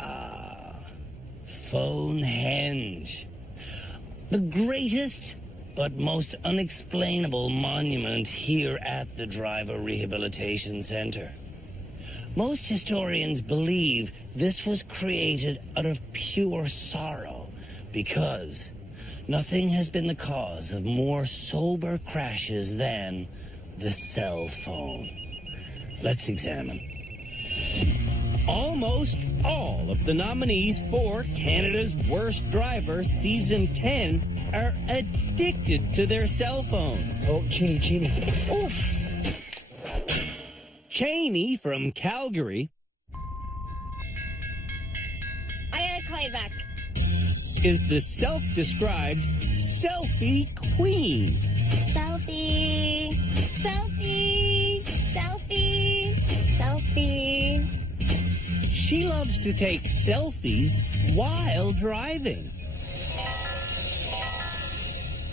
Phone henge. The greatest but most unexplainable monument here at the Driver Rehabilitation Center. Most historians believe this was created out of pure sorrow because nothing has been the cause of more sober crashes than the cell phone. Let's examine. Almost all of the nominees for Canada's Worst Driver Season 10 are addicted to their cell phone. Oh, Cheney. Oof. Cheney from Calgary I gotta call you back. is the self-described selfie queen. Selfie. Selfie. Selfie. Selfie. She loves to take selfies while driving.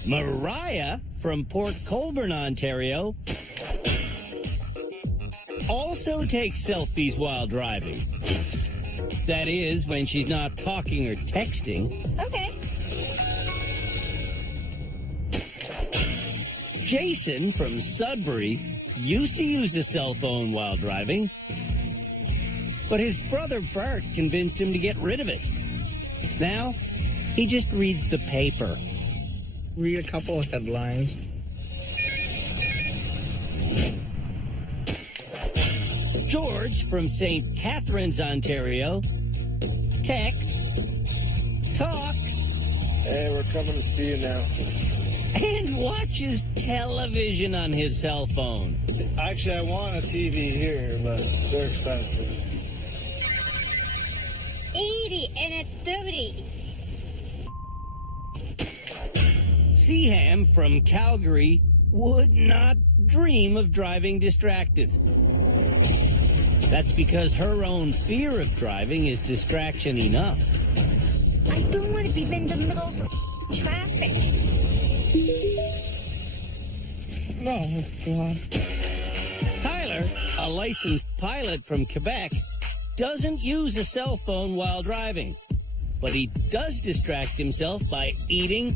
Mariah from Port Colborne, Ontario, also takes selfies while driving. That is, when she's not talking or texting. Okay. Jason from Sudbury used to use a cell phone while driving, but his brother Bart convinced him to get rid of it. Now, he just reads the paper. Read a couple of headlines. George from St. Catharines, Ontario, texts, talks, Hey, we're coming to see you now. and watches television on his cell phone. Actually, I want a TV here, but they're expensive. 80 and a 30. Seaham from Calgary would not dream of driving distracted. That's because her own fear of driving is distraction enough. I don't want to be in the middle of the traffic. Oh, God. Tyler, a licensed pilot from Quebec, doesn't use a cell phone while driving, but he does distract himself by eating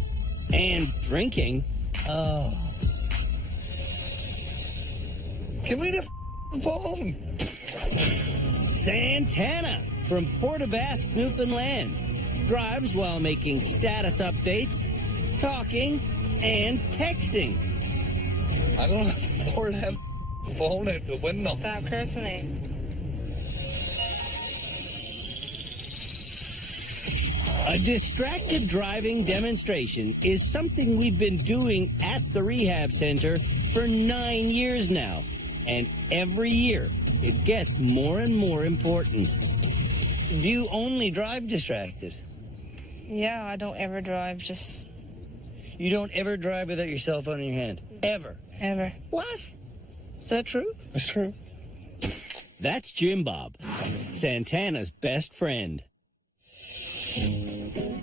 and drinking. Oh. Give me the phone. Santana from Port aux Basques, Newfoundland, drives while making status updates, talking, and texting. I don't afford that phone at the window. Stop cursing it. A distracted driving demonstration is something we've been doing at the rehab center for 9 years now. And every year, it gets more and more important. Do you only drive distracted? Yeah, I don't ever drive, just You don't ever drive without your cell phone in your hand? Ever? ever. What? Is that true? That's true. That's Jim Bob, Santana's best friend.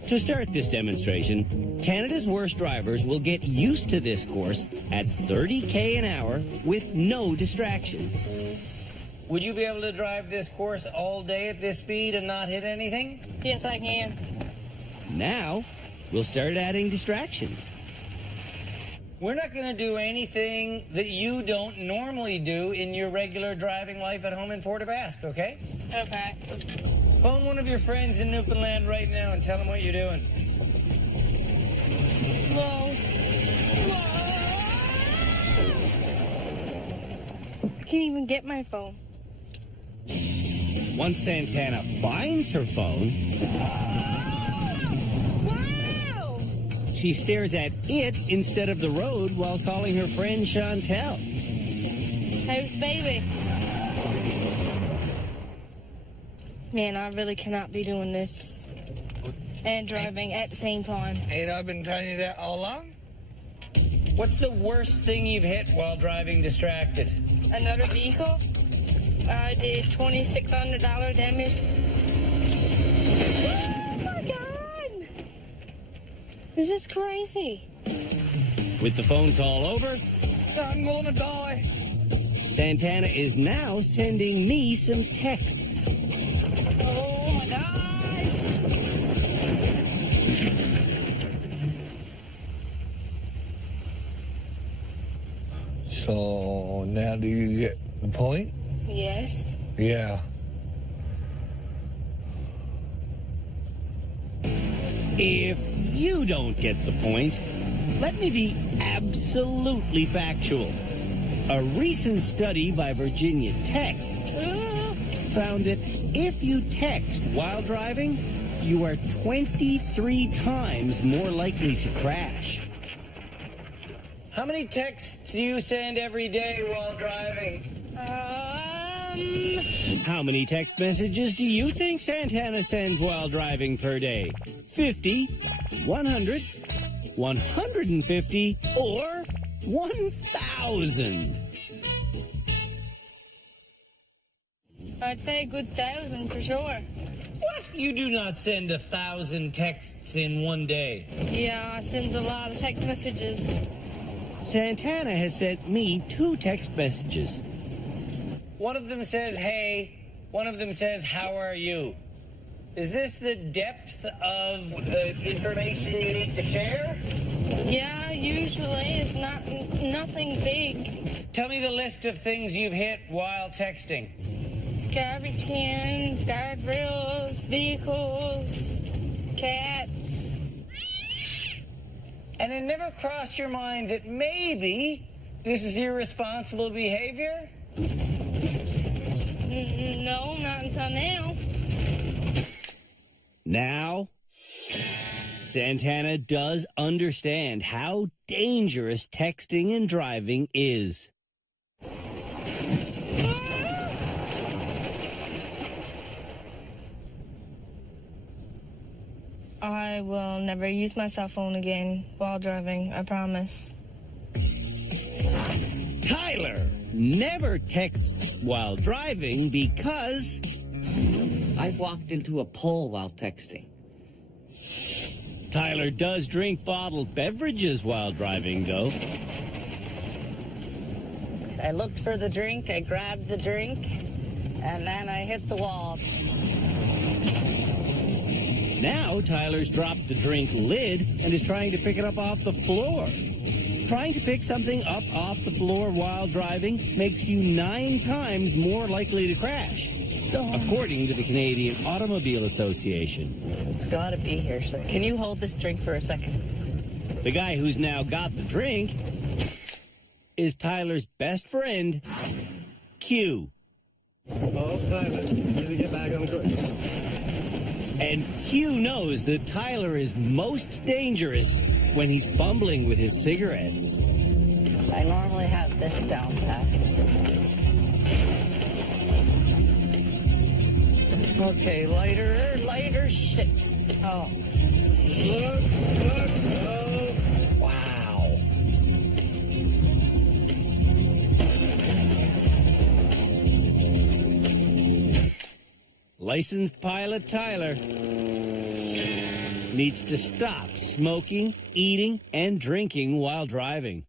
To start this demonstration, Canada's Worst Drivers will get used to this course at 30K an hour with no distractions. Would you be able to drive this course all day at this speed and not hit anything? Yes, I can. Now, we'll start adding distractions. We're not going to do anything that you don't normally do in your regular driving life at home in Port aux Basques, okay? Okay. Phone one of your friends in Newfoundland right now and tell them what you're doing. Whoa. I can't even get my phone. Once Santana finds her phone, Wow! she stares at it instead of the road while calling her friend Chantel. How's baby? Man, I really cannot be doing this and driving at the same time. Ain't I been telling you that all along? What's the worst thing you've hit while driving distracted? Another vehicle? I did $2,600 damage. Oh my God! This is crazy. With the phone call over, I'm gonna die. Santana is now sending me some texts. Oh my God. So now do you get the point? Yes. Yeah. If you don't get the point, let me be absolutely factual. A recent study by Virginia Tech found that if you text while driving, you are 23 times more likely to crash. How many texts do you send every day while driving? How many text messages do you think Santana sends while driving per day? 50, 100, 150, or 1,000? I'd say a good 1,000 for sure. What? You do not send 1,000 texts in one day. Yeah, I sends a lot of text messages. Santana has sent me 2 text messages. One of them says, hey. One of them says, how are you? Is this the depth of the information you need to share? Yeah, usually it's nothing big. Tell me the list of things you've hit while texting. Garbage cans, guardrails, vehicles, cats. And it never crossed your mind that maybe this is irresponsible behavior? No, not until now. Now, Santana does understand how dangerous texting and driving is. I will never use my cell phone again while driving, I promise. Tyler never texts while driving because I've walked into a pole while texting. Tyler does drink bottled beverages while driving, though. I looked for the drink, I grabbed the drink, and then I hit the wall. Now Tyler's dropped the drink lid and is trying to pick it up off the floor. Trying to pick something up off the floor while driving makes you 9 times more likely to crash, according to the Canadian Automobile Association. It's gotta be here, so can you hold this drink for a second? The guy who's now got the drink is Tyler's best friend, Q. Oh, Simon, when did we get back on the course? And Q knows that Tyler is most dangerous when he's bumbling with his cigarettes. I normally have this down pat. Okay, lighter, shit. Oh. Look, oh. Wow. Licensed pilot Tyler needs to stop smoking, eating, and drinking while driving.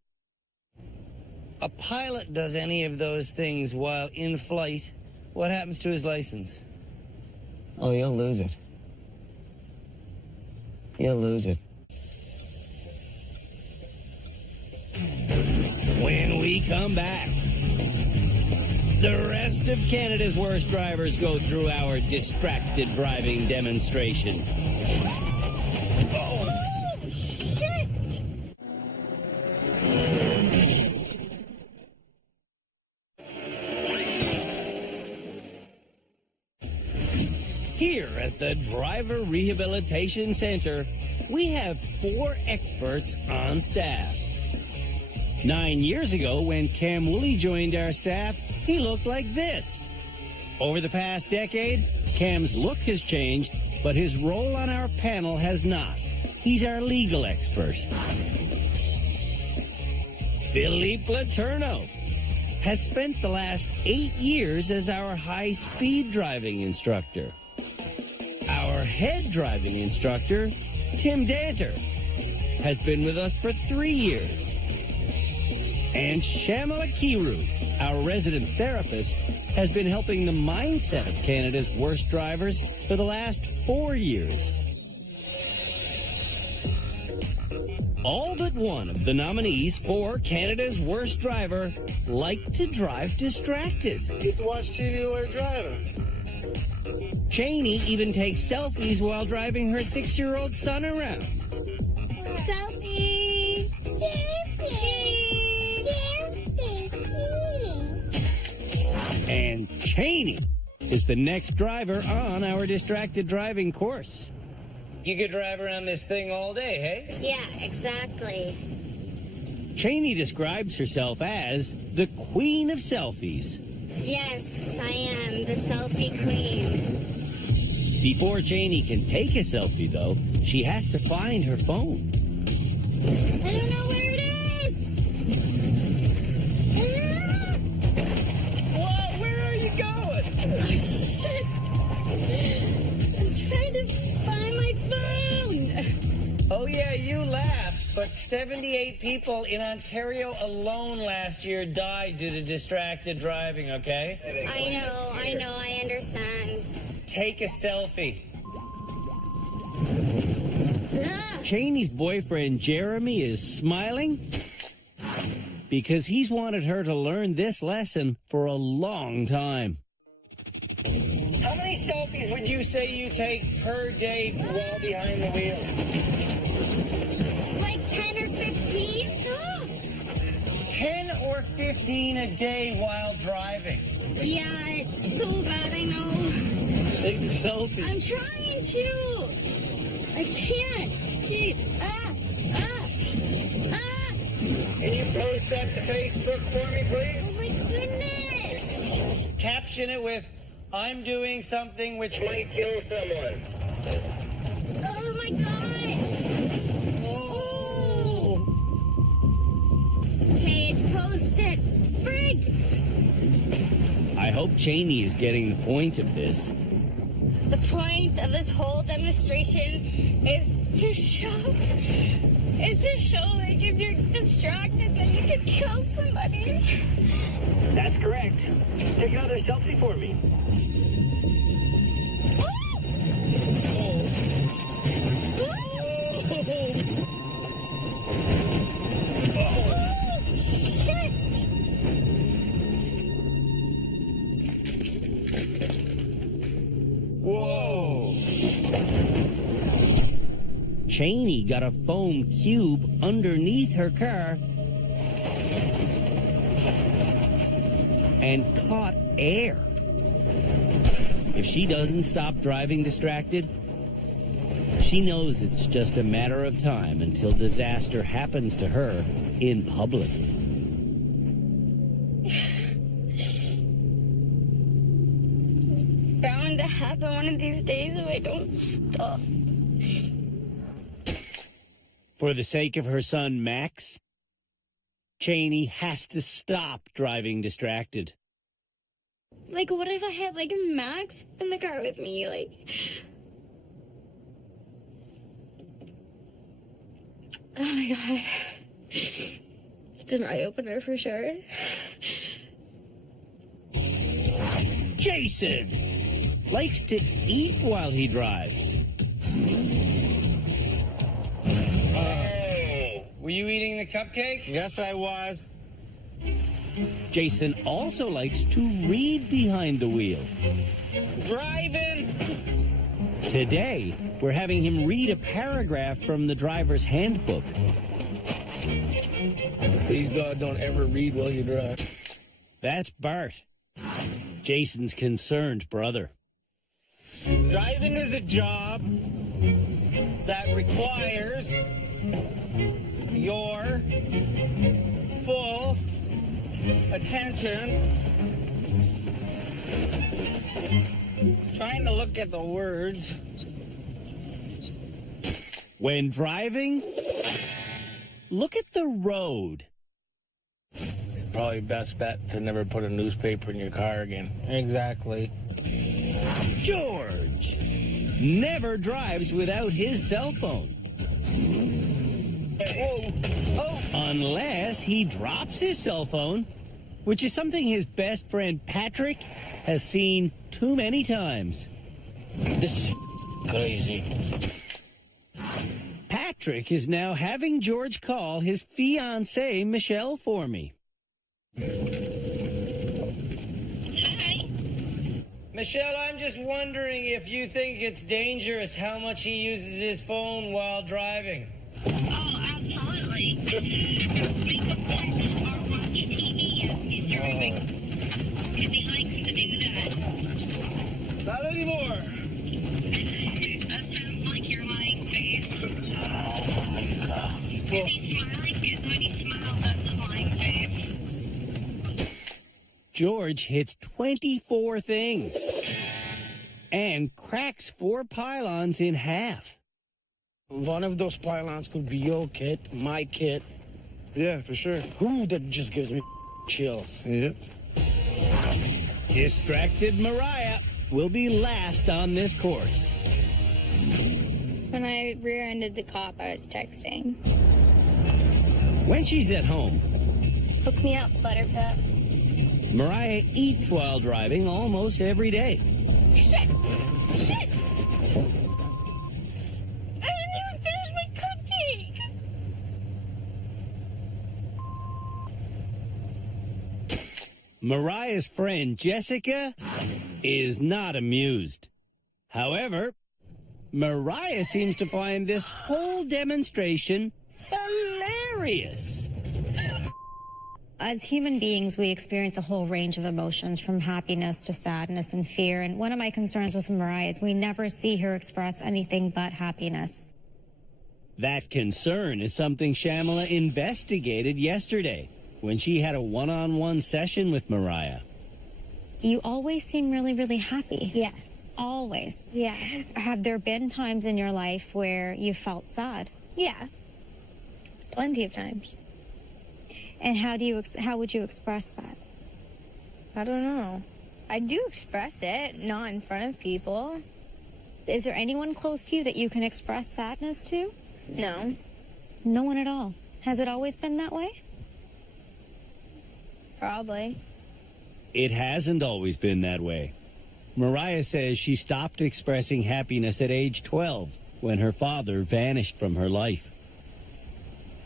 A pilot does any of those things while in flight. What happens to his license? Oh, you'll lose it. You'll lose it. When we come back, the rest of Canada's worst drivers go through our distracted driving demonstration. Oh, shit! Here at the Driver Rehabilitation Center, we have 4 experts on staff. 9 years ago, when Cam Woolley joined our staff, he looked like this. Over the past decade, Cam's look has changed, but his role on our panel has not. He's our legal expert. Philippe Letourneau has spent the last 8 years as our high-speed driving instructor. Our head driving instructor, Tim Danter, has been with us for 3 years. And Shamala Kiru Our resident therapist has been helping the mindset of Canada's worst drivers for the last 4 years. All but one of the nominees for Canada's worst driver like to drive distracted. You get to watch TV while you're driving. Cheney even takes selfies while driving her 6-year-old son around. Selfie. Selfie. And Cheney is the next driver on our distracted driving course. You could drive around this thing all day, hey? Yeah, exactly. Cheney describes herself as the queen of selfies. Yes, I am the selfie queen. Before Cheney can take a selfie, though, she has to find her phone. I don't know where it is. Whoa, where are you going? Oh, shit. I'm trying to find my phone. Oh, yeah, you laughed, but 78 people in Ontario alone last year died due to distracted driving, okay? I know, I understand. Take a selfie. Ah, Cheney's boyfriend, Jeremy, is smiling because he's wanted her to learn this lesson for a long time. How many selfies would you say you take per day while behind the wheel? like 10 or 15? 10 or 15 a day while driving. Yeah, it's so bad, I know. Take the selfie. I'm trying to. I can't. Jeez. Can you post that to Facebook for me, Oh please? my goodness. Caption it with, I'm doing something which might kill someone. Oh my god. Oh. Okay, it's posted. Frig. I hope Cheney is getting the point of this. The point of this whole demonstration is to show like if you're distracted that you could kill somebody. That's correct. Take another selfie for me. Oh, shit! Whoa. Cheney got a foam cube underneath her car and caught air. If she doesn't stop driving distracted, she knows it's just a matter of time until disaster happens to her in public. Bound to happen one of these days if I don't stop. For the sake of her son, Max, Cheney has to stop driving distracted. Like, what if I had, like, Max in the car with me? Like, oh my god. It's an eye-opener for sure. Jason likes to eat while he drives. Were you eating the cupcake? Yes, I was. Jason also likes to read behind the wheel. Driving. Today, we're having him read a paragraph from the driver's handbook. Please, God, don't ever read while you drive. That's Bart, Jason's concerned brother. Driving is a job that requires your full attention. Trying to look at the words. When driving, look at the road. Probably best bet to never put a newspaper in your car again. Exactly. George never drives without his cell phone. Oh, Unless he drops his cell phone which is something his best friend Patrick has seen too many times. This is crazy. Patrick is now having George call his fiancée Michelle for me. Michelle, I'm just wondering if you think it's dangerous how much he uses his phone while driving. Oh, absolutely. Make the phone or watch TV as he's driving. If he likes to do that. Not anymore. That sounds like your lying face. If he's smiling, it's when he smiles, that's a lying face. George hits 24 things and cracks 4 pylons in half. One of those pylons could be your kid, my kid. Yeah, for sure. Ooh, that just gives me chills. Yep. Distracted Mariah will be last on this course. When I rear-ended the cop, I was texting. When she's at home, Hook me up, Buttercup. Mariah eats while driving almost every day. Shit! Shit! I didn't even finish my cupcake! Mariah's friend Jessica is not amused. However, Mariah seems to find this whole demonstration hilarious. As human beings, we experience a whole range of emotions, from happiness to sadness and fear. And one of my concerns with Mariah is we never see her express anything but happiness. That concern is something Shamala investigated yesterday when she had a one-on-one session with Mariah. You always seem really, really happy. Yeah. Always. Yeah. Have there been times in your life where you felt sad? Yeah. Plenty of times. And how would you express that? I don't know. I do express it, not in front of people. Is there anyone close to you that you can express sadness to? No. No one at all. Has it always been that way? Probably. It hasn't always been that way. Mariah says she stopped expressing happiness at age 12 when her father vanished from her life.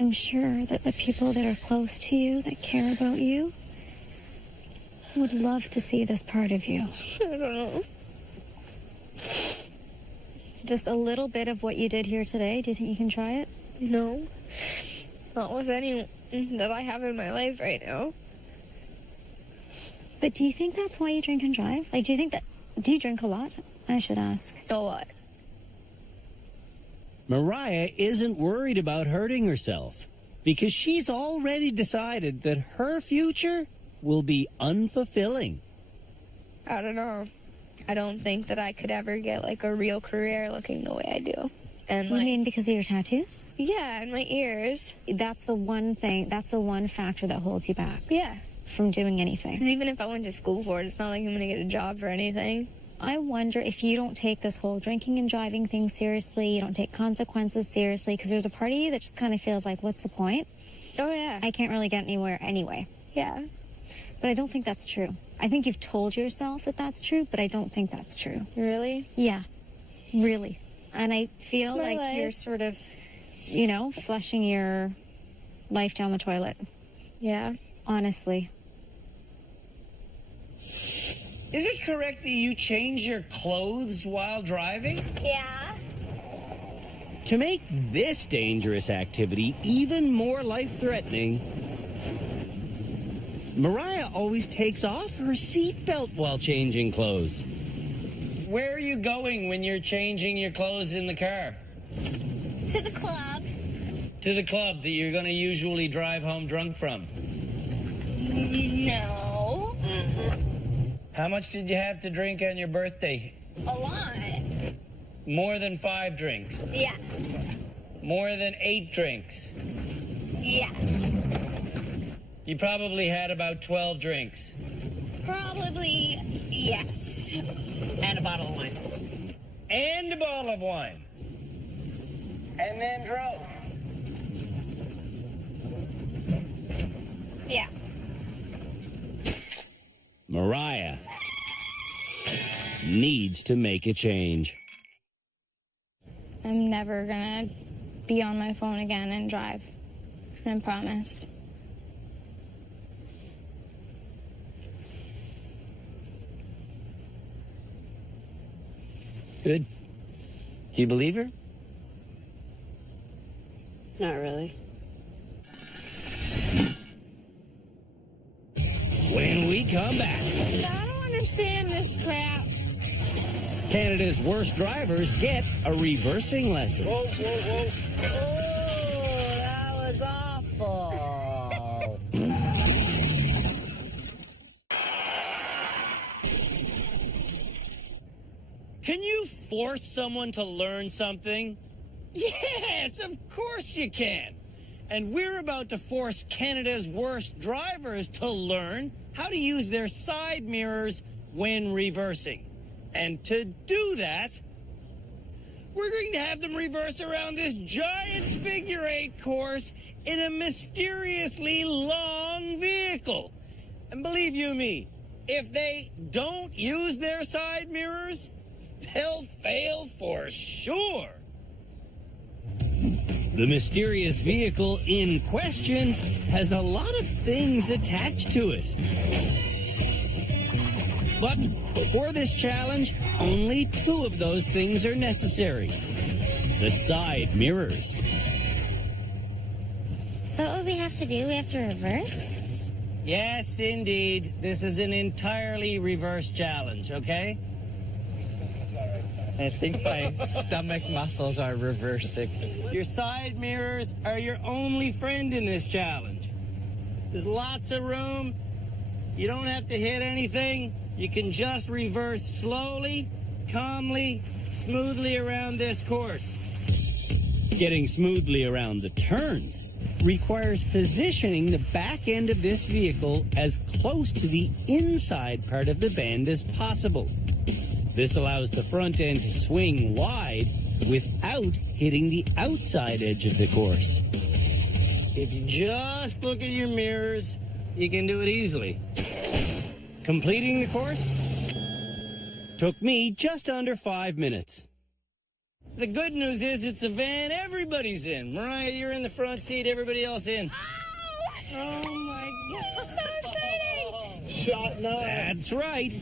I'm sure that the people that are close to you, that care about you, would love to see this part of you. I don't know. Just a little bit of what you did here today. Do you think you can try it? No. Not with any that I have in my life right now. But do you think that's why you drink and drive? Like, do you drink a lot? I should ask. A lot. Mariah isn't worried about hurting herself because she's already decided that her future will be unfulfilling. I don't know. I don't think that I could ever get like a real career looking the way I do. And You mean because of your tattoos? Yeah, and my ears. That's the one thing, that's the one factor that holds you back Yeah. from doing anything. 'Cause even if I went to school for it, it's not like I'm going to get a job for anything. I wonder if you don't take this whole drinking and driving thing seriously, you don't take consequences seriously, because there's a part of you that just kind of feels like, what's the point? Oh, yeah. I can't really get anywhere anyway. Yeah. But I don't think that's true. I think you've told yourself that that's true, but I don't think that's true. Really? Yeah, really. And I feel It's my like you're life. sort of, flushing your life down the toilet. Yeah. Honestly. Is it correct that you change your clothes while driving? Yeah. To make this dangerous activity even more life-threatening, Mariah always takes off her seatbelt while changing clothes. Where are you going when you're changing your clothes in the car? To the club. To the club that you're going to usually drive home drunk from. No. How much did you have to drink on your birthday? A lot. More than 5 drinks. Yes. More than 8 drinks. Yes. You probably had about 12 drinks. Probably yes. And a bottle of wine. And a bottle of wine. And then drove. Yeah. Mariah needs to make a change. I'm never gonna be on my phone again and drive. I promise. Good. Do you believe her? Not really. When we come back, I don't understand this crap. Canada's worst drivers get a reversing lesson. Whoa, whoa, whoa. Oh, that was awful. Can you force someone to learn something? Yes, of course you can. And we're about to force Canada's worst drivers to learn how to use their side mirrors when reversing. And to do that, we're going to have them reverse around this giant figure-8 course in a mysteriously long vehicle. And believe you me, if they don't use their side mirrors, they'll fail for sure. The mysterious vehicle in question has a lot of things attached to it. But for this challenge, only 2 of those things are necessary. The side mirrors. So what would we have to do? We have to reverse? Yes, indeed. This is an entirely reverse challenge, okay? I think my stomach muscles are reversing. Your side mirrors are your only friend in this challenge. There's lots of room. You don't have to hit anything. You can just reverse slowly, calmly, smoothly around this course. Getting smoothly around the turns requires positioning the back end of this vehicle as close to the inside part of the bend as possible. This allows the front end to swing wide without hitting the outside edge of the course. If you just look at your mirrors, you can do it easily. Completing the course took me just under 5 minutes. The good news is it's a van everybody's in. Mariah, you're in the front seat, everybody else in. Oh my God. This is so exciting! Shot now. That's right.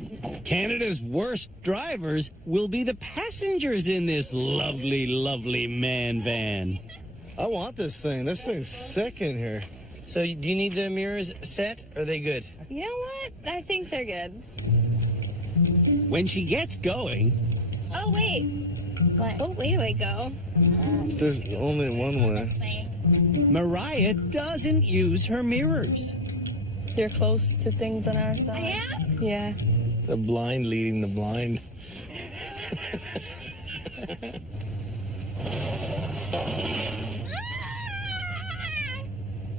Canada's worst drivers will be the passengers in this lovely, lovely man van. I want this thing. This thing's sick in here. So do you need the mirrors set? Or are they good? You know what? I think they're good. When she gets going, Oh, wait. What? Oh, wait do I go? There's only one way. This way. Mariah doesn't use her mirrors. You're close to things on our side. I am? Yeah. The blind leading the blind.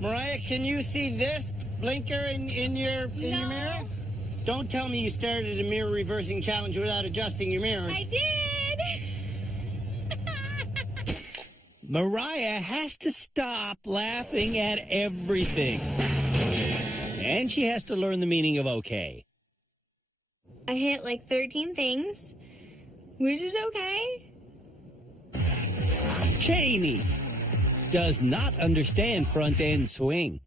Mariah, can you see this blinker in your mirror? Don't tell me you started a mirror reversing challenge without adjusting your mirrors. I did! Mariah has to stop laughing at everything. And she has to learn the meaning of okay. I hit like 13 things, which is okay. Cheney does not understand front end swing.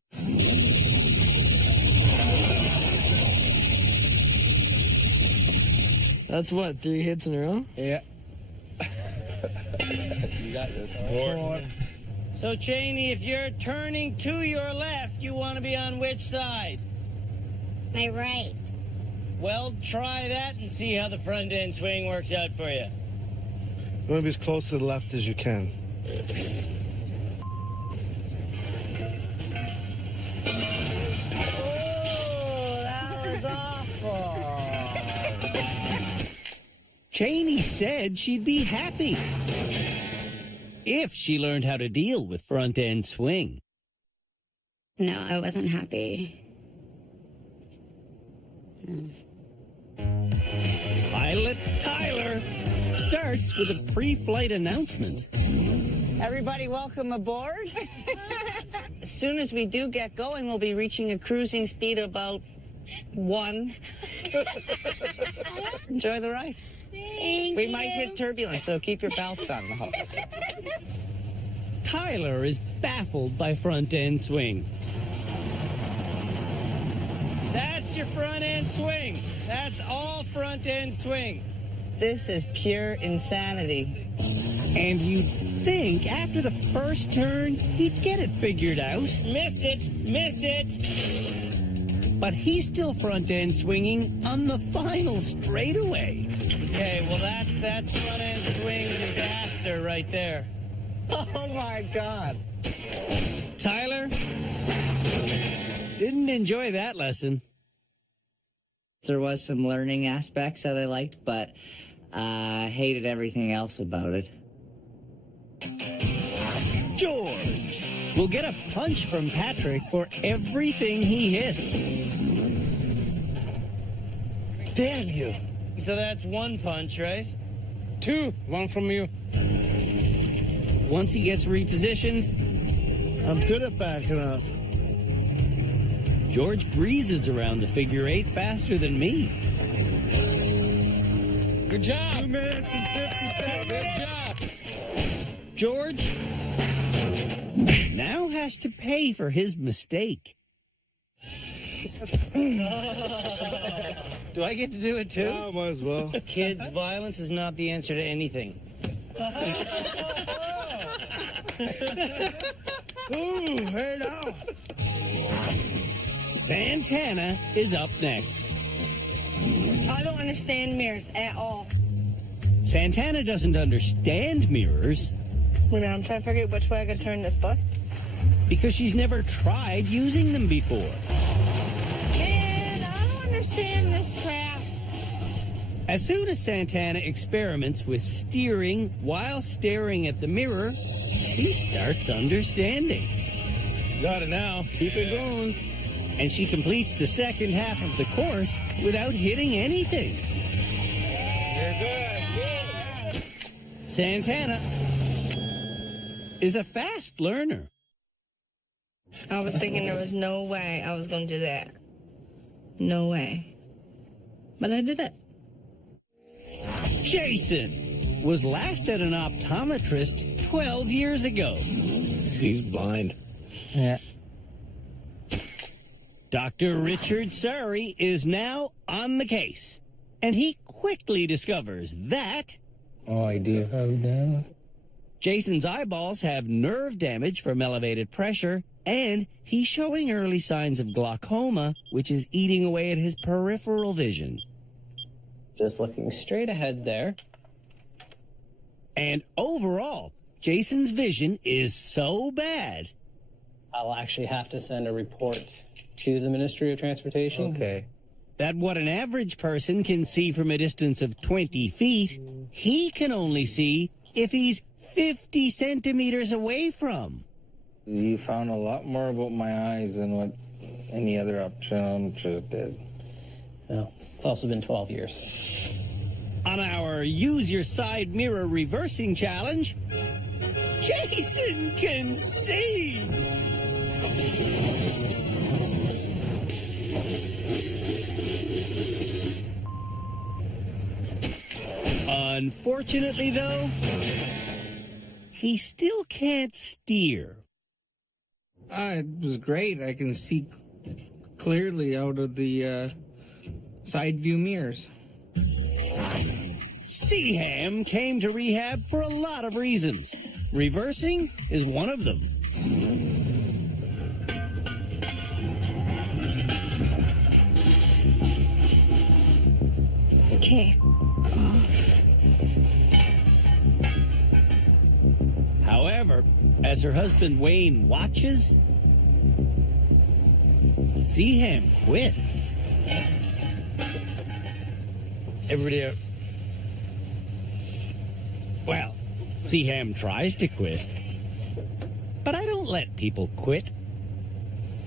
That's what, 3 hits in a row? Yeah. You got this. 4. So, Cheney, if you're turning to your left, you want to be on which side? My right. Well, try that and see how the front end swing works out for you. You want to be as close to the left as you can. Oh, that was awful. Cheney said she'd be happy if she learned how to deal with front end swing. No, I wasn't happy. No. Pilot Tyler starts with a pre-flight announcement. Everybody welcome aboard. As soon as we do get going, we'll be reaching a cruising speed of about 1. Enjoy the ride. We might hit turbulence, so keep your belts on the hook. Tyler is baffled by front end swing. That's your front end swing. That's all front end swing. This is pure insanity. And you'd think after the first turn, he'd get it figured out. Miss it! Miss it! But he's still front end swinging on the final straightaway. Okay, well that's front end swing disaster right there. Oh my God. Tyler didn't enjoy that lesson. There was some learning aspects that I liked, but I hated everything else about it. George will get a punch from Patrick for everything he hits. Damn you. So that's 1 punch, right? 2. 1 from you. Once he gets repositioned, I'm good at backing up. George breezes around the figure 8 faster than me. Good job. 2 minutes and 50 seconds. Good job. George now has to pay for his mistake. Do I get to do it too? Oh, might as well. Kids, violence is not the answer to anything. Ooh, hey now. Santana is up next. I don't understand mirrors at all. Santana doesn't understand mirrors Wait a minute, I'm trying to figure out which way I can turn this bus. because she's never tried using them before. Man, I don't understand this crap. As soon as Santana experiments with steering while staring at the mirror, he starts understanding. Got it now. Keep it going. And she completes the second half of the course without hitting anything. You're good. Santana is a fast learner. I was thinking there was no way I was going to do that. No way. But I did it. Jason was last at an optometrist 12 years ago. He's blind. Yeah. Dr. Richard Surrey is now on the case, and he quickly discovers that Oh, I do have that. Jason's eyeballs have nerve damage from elevated pressure, and he's showing early signs of glaucoma, which is eating away at his peripheral vision. Just looking straight ahead there. And overall, Jason's vision is so bad. I'll actually have to send a report to the Ministry of Transportation. Okay. That what an average person can see from a distance of 20 feet, he can only see if he's 50 centimeters away from. You found a lot more about my eyes than what any other optometrist did. Well, it's also been 12 years. On our Use Your Side Mirror Reversing Challenge, Jason can see! Unfortunately, though, he still can't steer. It was great. I can see clearly out of the side view mirrors. Seaham came to rehab for a lot of reasons. Reversing is one of them. Okay. However, as her husband Wayne watches, Seaham quits. Everybody out. Well, Seaham tries to quit, but I don't let people quit.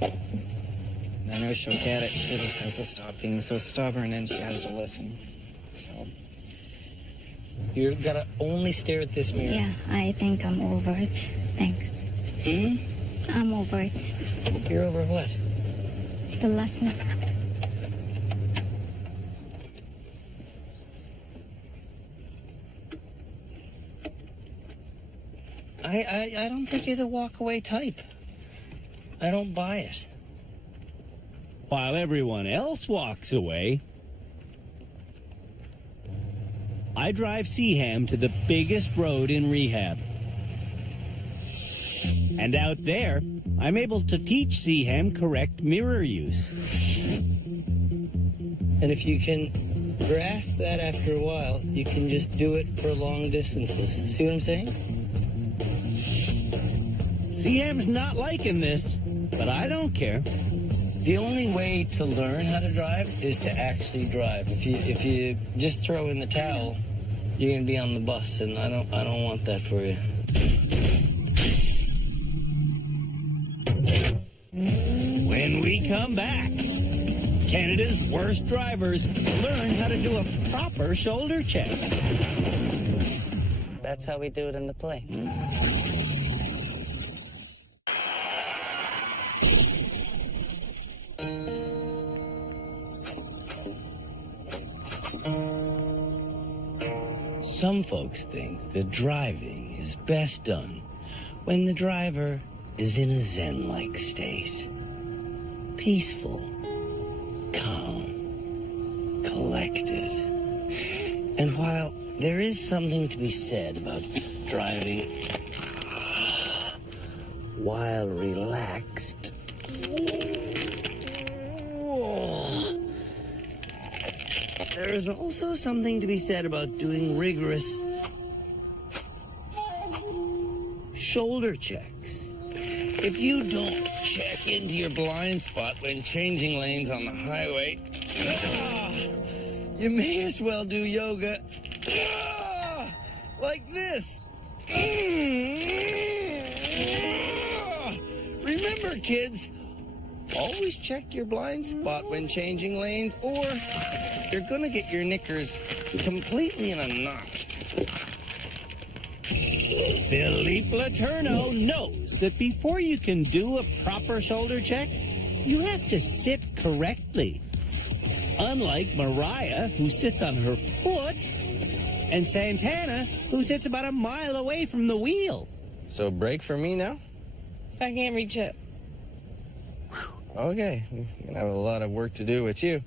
I know she'll get it. She just has to stop being so stubborn and she has to listen. So. You gotta only stare at this mirror. Yeah, I think I'm over it. Thanks. I'm over it. You're over what? The lesson. I don't think you're the walk-away type. I don't buy it. While everyone else walks away, I drive Seaham to the biggest road in rehab. And out there, I'm able to teach Seaham correct mirror use. And if you can grasp that after a while, you can just do it for long distances. See what I'm saying? Seaham's not liking this, but I don't care. The only way to learn how to drive is to actually drive. If you just throw in the towel, you're gonna be on the bus, and I don't want that for you. When we come back, Canada's worst drivers learn how to do a proper shoulder check. That's how we do it in the play. Some folks think that driving is best done when the driver is in a zen-like state. Peaceful, calm, collected. And while there is something to be said about driving while relaxed, there is also something to be said about doing rigorous shoulder checks. If you don't check into your blind spot when changing lanes on the highway, you may as well do yoga like this. Remember, kids, always check your blind spot when changing lanes, or you're gonna get your knickers completely in a knot. Philippe Letourneau knows that before you can do a proper shoulder check, you have to sit correctly. Unlike Mariah, who sits on her foot, and Santana, who sits about a mile away from the wheel. So break for me now? I can't reach it. Okay, I'm gonna have a lot of work to do with you.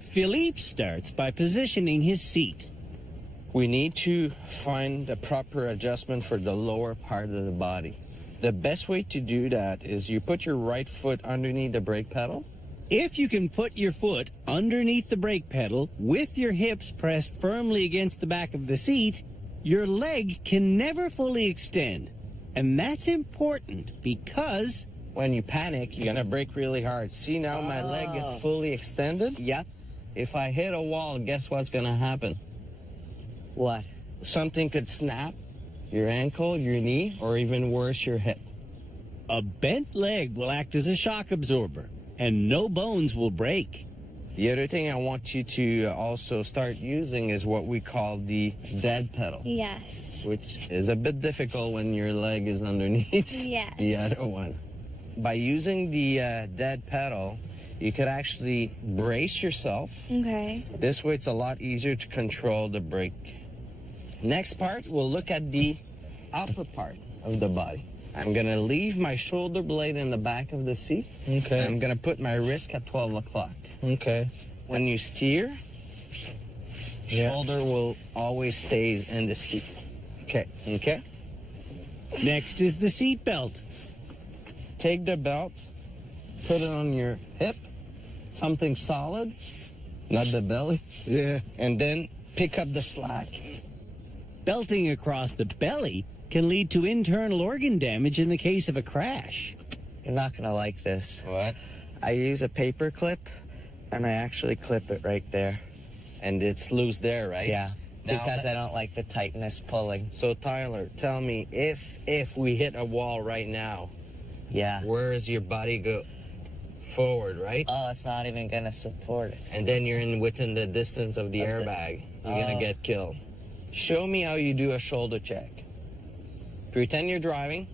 Philippe starts by positioning his seat. We need to find the proper adjustment for the lower part of the body. The best way to do that is you put your right foot underneath the brake pedal. If you can put your foot underneath the brake pedal with your hips pressed firmly against the back of the seat, your leg can never fully extend. And that's important because when you panic, you're gonna brake really hard. See now my leg is fully extended? Yep. If I hit a wall, guess what's gonna happen? What? Something could snap, your ankle, your knee, or even worse, your hip. a bent leg will act as a shock absorber, and no bones will break. The other thing I want you to also start using is what we call the dead pedal. Yes. Which is a bit difficult when your leg is underneath the other one. By using the dead pedal, you could actually brace yourself. Okay. This way it's a lot easier to control the brake. Next part, we'll look at the upper part of the body. I'm gonna leave my shoulder blade in the back of the seat. Okay. I'm gonna put my wrist at 12 o'clock. Okay. When you steer, shoulder will always stays in the seat. Okay. Okay? Next is the seat belt. Take the belt, put it on your hip, something solid, not the belly. Yeah. And then pick up the slack. Belting across the belly can lead to internal organ damage in the case of a crash. You're not gonna like this. What? I use a paper clip, and I actually clip it right there. And it's loose there, right? Yeah, Now because I don't like the tightness pulling. So Tyler, tell me, if we hit a wall right now, where is your body go? Forward, right? Oh, it's not even gonna support it. And then you're within the distance of the airbag. You're gonna get killed. Show me how you do a shoulder check. Pretend you're driving.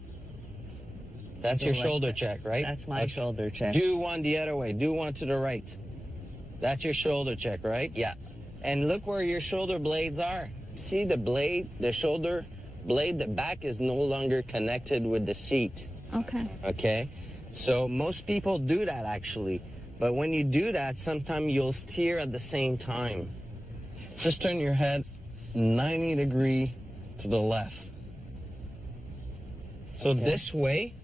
That's your shoulder check, right? That's my shoulder check. Do one the other way. Do one to the right. That's your shoulder check, right? Yeah. And look where your shoulder blades are. See the blade, the shoulder blade, the back is no longer connected with the seat. Okay. Okay? So most people do that actually. But when you do that, sometimes you'll steer at the same time. Just turn your head 90 degrees to the left. So this way,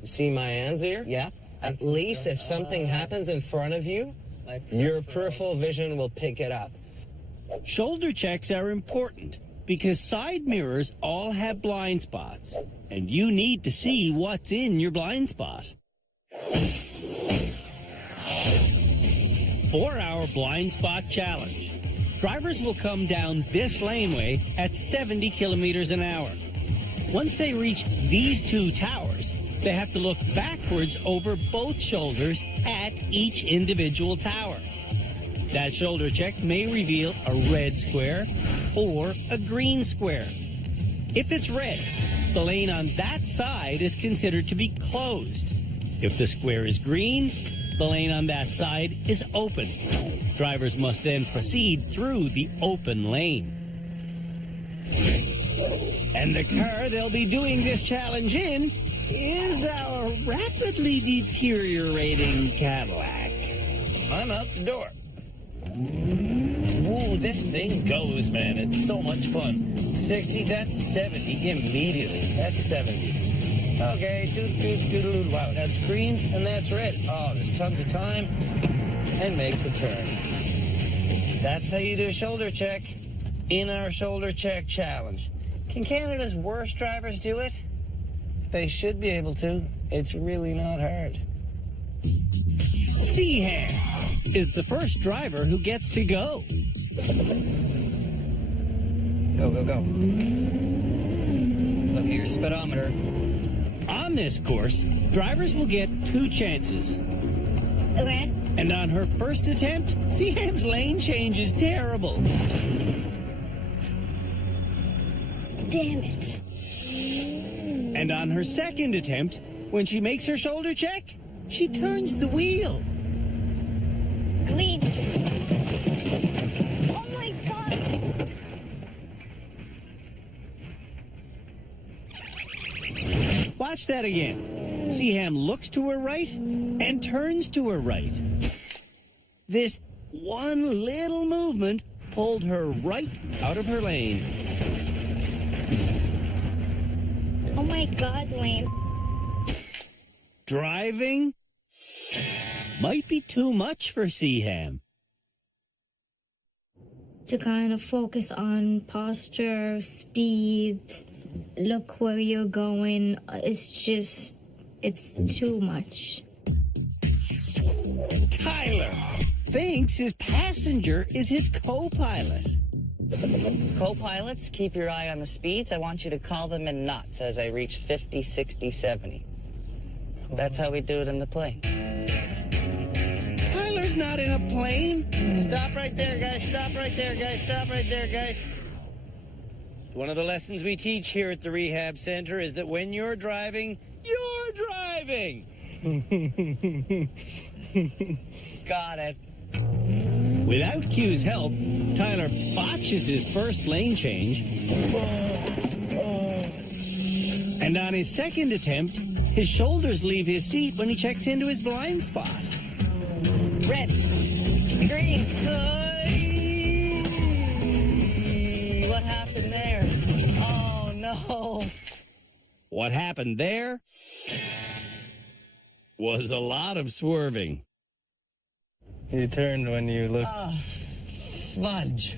you see my hands here? Yeah. At least if something happens in front of you, your peripheral vision will pick it up. Shoulder checks are important because side mirrors all have blind spots, and you need to see what's in your blind spot. 4-hour blind spot challenge. Drivers will come down this laneway at 70 kilometers an hour. Once they reach these two towers, they have to look backwards over both shoulders at each individual tower. That shoulder check may reveal a red square or a green square. If it's red, the lane on that side is considered to be closed. If the square is green, the lane on that side is open. Drivers must then proceed through the open lane. And the car they'll be doing this challenge in is our rapidly deteriorating Cadillac. I'm out the door. Ooh, this thing goes, man. It's so much fun. 60, that's 70 immediately. That's 70. Okay, doodle-doodle. Wow, that's green and that's red. Oh, there's tons of time. And make the turn. That's how you do a shoulder check in our shoulder check challenge. Can Canada's worst drivers do it? They should be able to. It's really not hard. Seaham is the first driver who gets to go. Go, go, go. Look at your speedometer. On this course, drivers will get 2 chances. Okay. And on her first attempt, Seaham's lane change is terrible. Damn it. And on her second attempt, when she makes her shoulder check, she turns the wheel. Green. Oh my God. Watch that again. Seaham looks to her right and turns to her right. This one little movement pulled her right out of her lane. Oh my God, Wayne. Driving might be too much for Seaham. To kind of focus on posture, speed, look where you're going. It's too much. Tyler thinks his passenger is his co-pilot. Co-pilots, keep your eye on the speeds. I want you to call them in knots as I reach 50, 60, 70. That's how we do it in the plane. Tyler's not in a plane. Stop right there, guys. Stop right there, guys. Stop right there, guys. One of the lessons we teach here at the rehab center is that when you're driving, you're driving. Got it. Without Q's help, Tyler botches his first lane change. And on his second attempt, his shoulders leave his seat when he checks into his blind spot. Red. Green. What happened there? Oh, no. What happened there was a lot of swerving. You turned when you looked. Fudge.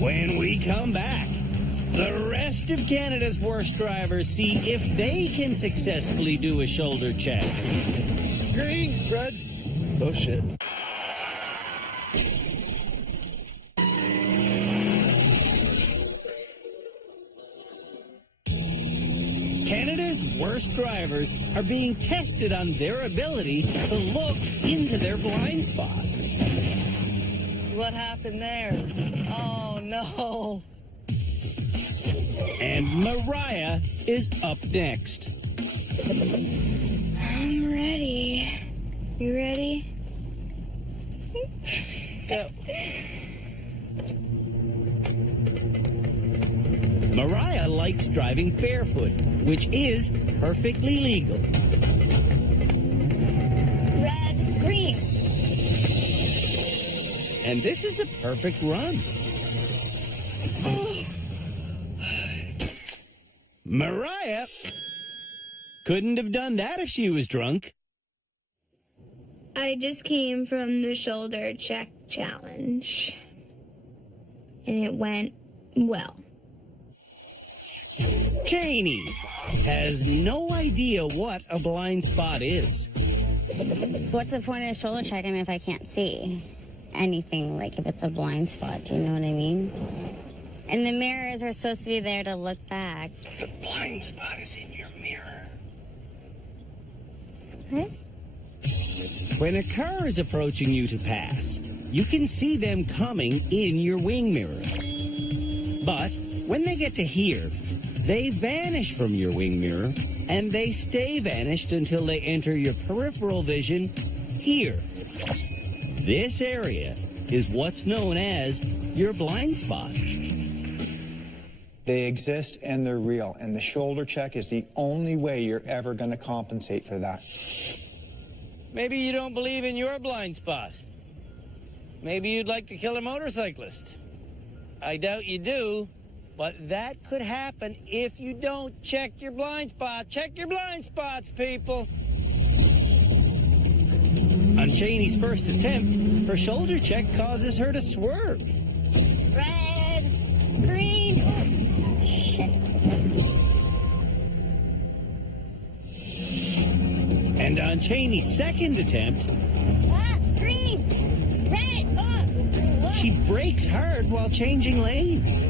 When we come back, the rest of Canada's worst drivers see if they can successfully do a shoulder check. Green, red. Oh, shit. Canada's worst drivers are being tested on their ability to look into their blind spot. What happened there? Oh, no. And Mariah is up next. I'm ready. You ready? Go. Mariah likes driving barefoot, which is perfectly legal. Red, green. And this is a perfect run. Mariah couldn't have done that if she was drunk. I just came from the shoulder check challenge. And it went well. Janie has no idea what a blind spot is. What's the point of shoulder checking if I can't see anything, like if it's a blind spot? Do you know what I mean? And the mirrors are supposed to be there to look back. The blind spot is in your mirror. What? When a car is approaching you to pass, you can see them coming in your wing mirror. But when they get to here, they vanish from your wing mirror, and they stay vanished until they enter your peripheral vision here. This area is what's known as your blind spot. They exist and they're real, and the shoulder check is the only way you're ever going to compensate for that. Maybe you don't believe in your blind spot. Maybe you'd like to kill a motorcyclist. I doubt you do, but that could happen if you don't check your blind spot. Check your blind spots, people. On Janie's first attempt, her shoulder check causes her to swerve. Red, green. Oh, shit. And on Janie's second attempt, Green, red. she brakes hard while changing lanes.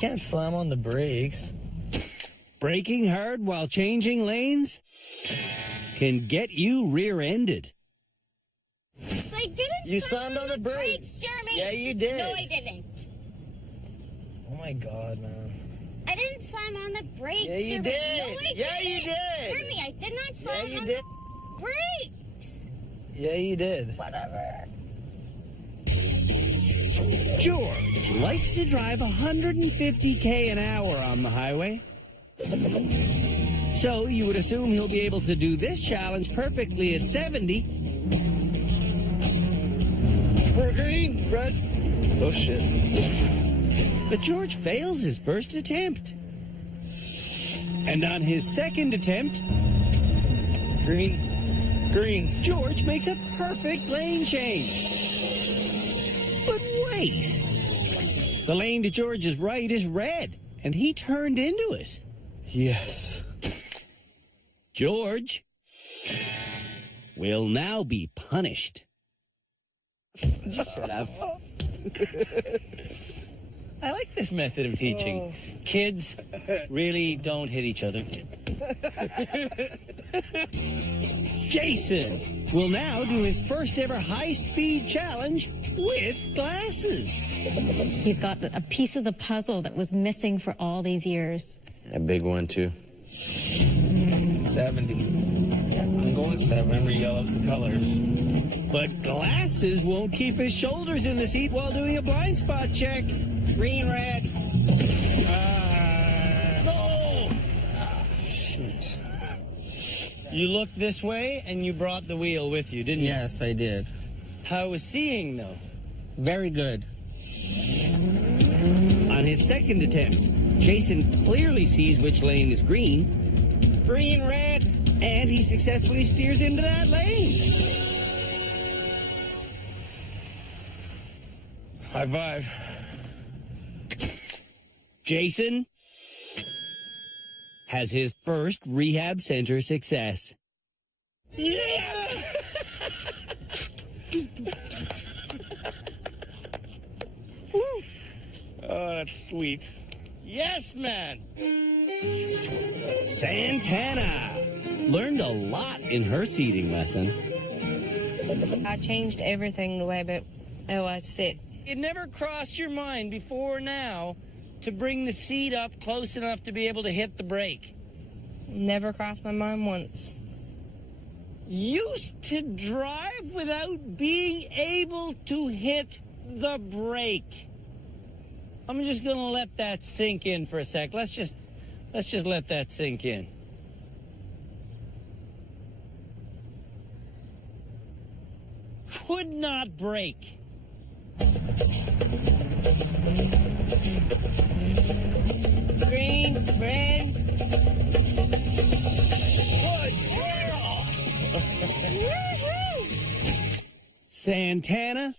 Can't slam on the brakes. Braking hard while changing lanes can get you rear-ended. I didn't. You slammed on the brakes, Jeremy. Yeah, you did. No, I didn't. Oh my God, man. I didn't slam on the brakes. Yeah, you Jeremy. did. No, I Yeah, didn't. you did. Jeremy, I did not slam you on did. the brakes. Yeah, you did. Whatever. George likes to drive 150 an hour on the highway. So you would assume he'll be able to do this challenge perfectly at 70. We're green, red. Oh, shit. But George fails his first attempt. And on his second attempt, Green, George makes a perfect lane change. But wait, the lane to George's right is red, and he turned into it. Yes. George will now be punished. Shut up. I like this method of teaching. Kids really don't hit each other. Jason will now do his first ever high-speed challenge with glasses. He's got a piece of the puzzle that was missing for all these years. A big one, too. 70. I'm going 7. Remember, yell out the colors. But glasses won't keep his shoulders in the seat while doing a blind spot check. Green, red. No! Shoot. You looked this way and you brought the wheel with you, didn't you? Yes, I did. How was seeing, though? Very good. On his second attempt, Jason clearly sees which lane is green. Green, red. And he successfully steers into that lane. High five. Jason has his first rehab center success. Yeah! Oh, that's sweet. Yes, man! Santana learned a lot in her seating lesson. I changed everything the way I sit. It never crossed your mind before now to bring the seat up close enough to be able to hit the brake. Never crossed my mind once. Used to drive without being able to hit the brake. I'm just gonna let that sink in for a sec. Let's just let that sink in. Could not brake. Green, red. Santana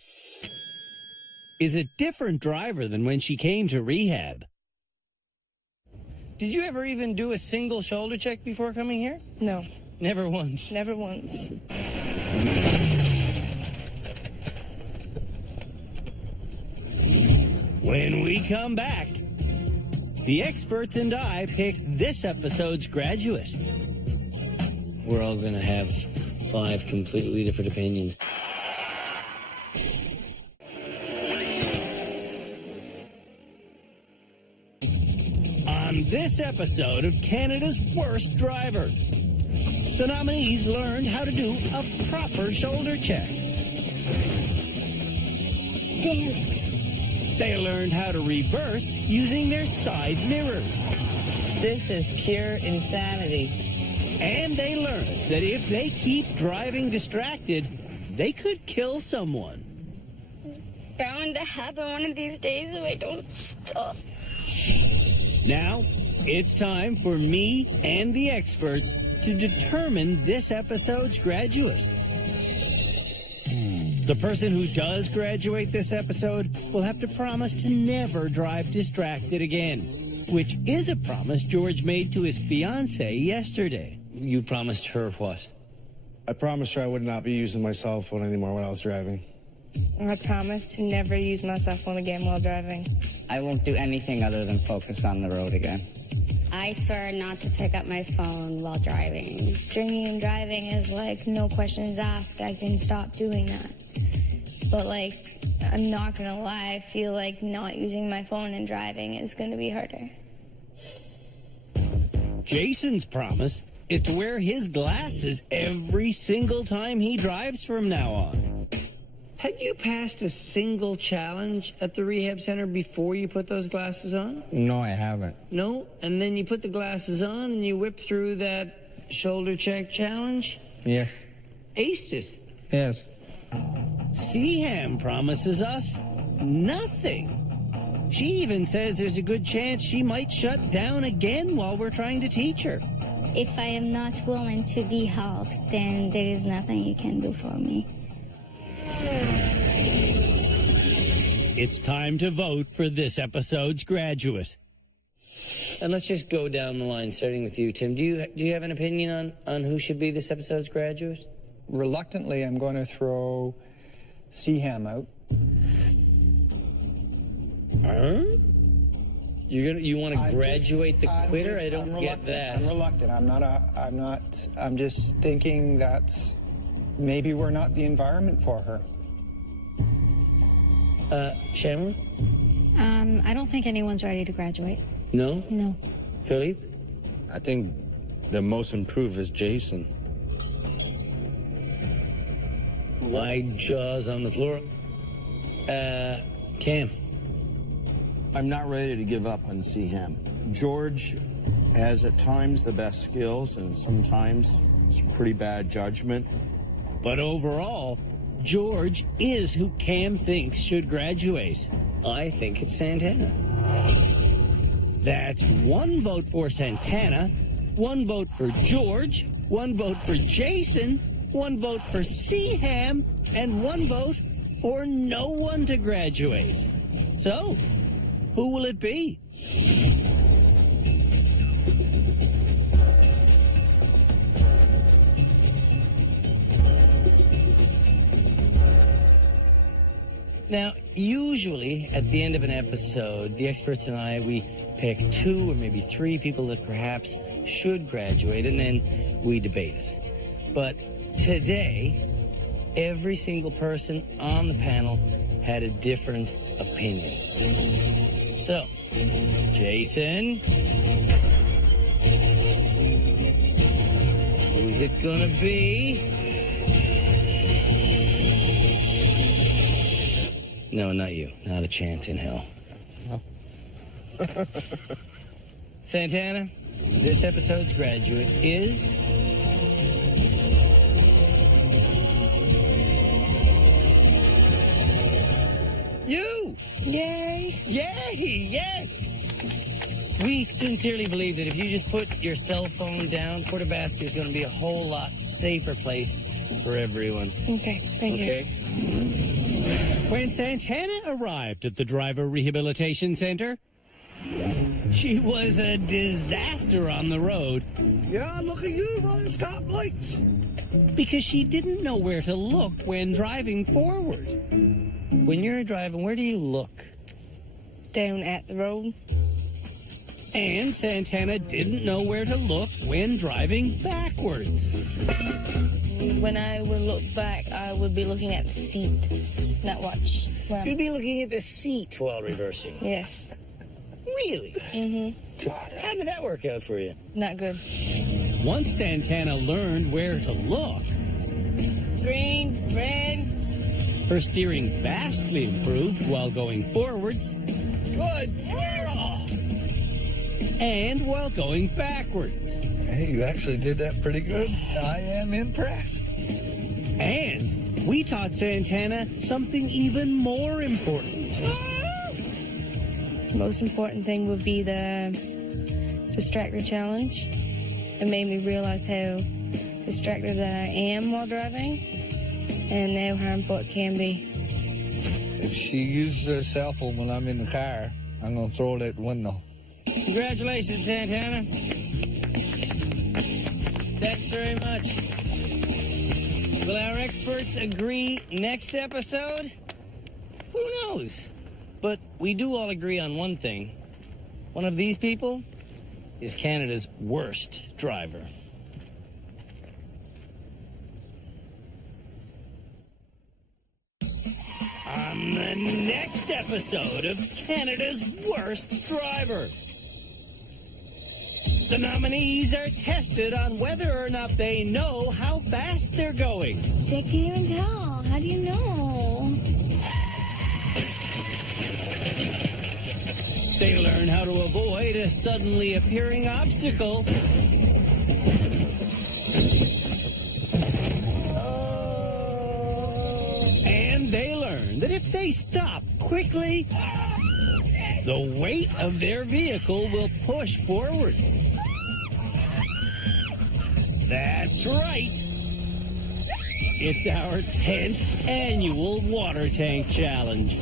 is a different driver than when she came to rehab. Did you ever even do a single shoulder check before coming here? No. Never once. Never once. When we come back, the experts and I pick this episode's graduate. We're all going to have 5 completely different opinions. On this episode of Canada's Worst Driver, the nominees learned how to do a proper shoulder check. Damn it. They learned how to reverse using their side mirrors. This is pure insanity. And they learned that if they keep driving distracted, they could kill someone. It's bound to happen one of these days if I don't stop. Now, it's time for me and the experts to determine this episode's graduate. The person who does graduate this episode will have to promise to never drive distracted again, which is a promise George made to his fiancée yesterday. You promised her what? I promised her I would not be using my cell phone anymore when I was driving. I promise to never use my cell phone again while driving. I won't do anything other than focus on the road again. I swear not to pick up my phone while driving. Drinking and driving is like no questions asked. I can stop doing that. But like, I'm not gonna lie, I feel like not using my phone and driving is gonna be harder. Jason's promise is to wear his glasses every single time he drives from now on. Had you passed a single challenge at the rehab center before you put those glasses on? No, I haven't. No? And then you put the glasses on and you whipped through that shoulder check challenge? Yes. Aced it? Yes. Seaham promises us nothing. She even says there's a good chance she might shut down again while we're trying to teach her. If I am not willing to be helped, then there is nothing you can do for me. It's time to vote for this episode's graduate. And let's just go down the line, starting with you, Tim. Do you have an opinion on who should be this episode's graduate? Reluctantly, I'm going to throw Seaham out. You want to graduate the quitter? I don't get that. I'm reluctant. I'm just thinking that maybe we're not the environment for her. Shamla? I don't think anyone's ready to graduate. No? No. Philippe? I think the most improved is Jason. My jaw's on the floor. Cam? I'm not ready to give up on Seaham. George has at times the best skills and sometimes some pretty bad judgment. But overall, George is who Cam thinks should graduate. I think it's Santana. That's 1 vote for Santana, 1 vote for George, 1 vote for Jason, 1 vote for Seaham, and 1 vote for no one to graduate. So, who will it be? Now, usually at the end of an episode, the experts and I, we pick 2 or maybe 3 people that perhaps should graduate, and then we debate it. But today, every single person on the panel had a different opinion. So, Jason, who's it gonna be? No, not you. Not a chance in hell. Santana, this episode's graduate is... you! Yay! Yay! Yes! We sincerely believe that if you just put your cell phone down, Puerto Basque is going to be a whole lot safer place for everyone. Okay, thank you. When Santana arrived at the Driver Rehabilitation Center, she was a disaster on the road. Yeah, look at you running stoplights. Because she didn't know where to look when driving forward. When you're driving, where do you look? Down at the road. And Santana didn't know where to look when driving backwards. When I would look back, I would be looking at the seat, not watch. You'd be looking at the seat while reversing. Yes. Really? Mm-hmm. God, how did that work out for you? Not good. Once Santana learned where to look, Green, red. her steering vastly improved while going forwards. Good girl. And while going backwards. Hey, you actually did that pretty good. I am impressed. And we taught Santana something even more important. The most important thing would be the distractor challenge. It made me realize how distracted that I am while driving and how harmful it can be. If she uses her cell phone when I'm in the car, I'm going to throw it out the window. Congratulations, Santana. Thanks very much. Will our experts agree next episode? Who knows? But we do all agree on one thing. One of these people is Canada's worst driver. On the next episode of Canada's Worst Driver, the nominees are tested on whether or not they know how fast they're going. See, I can't even tell. How do you know? They learn how to avoid a suddenly appearing obstacle. And they learn that if they stop quickly, the weight of their vehicle will push forward. That's right. It's our 10th annual water tank challenge.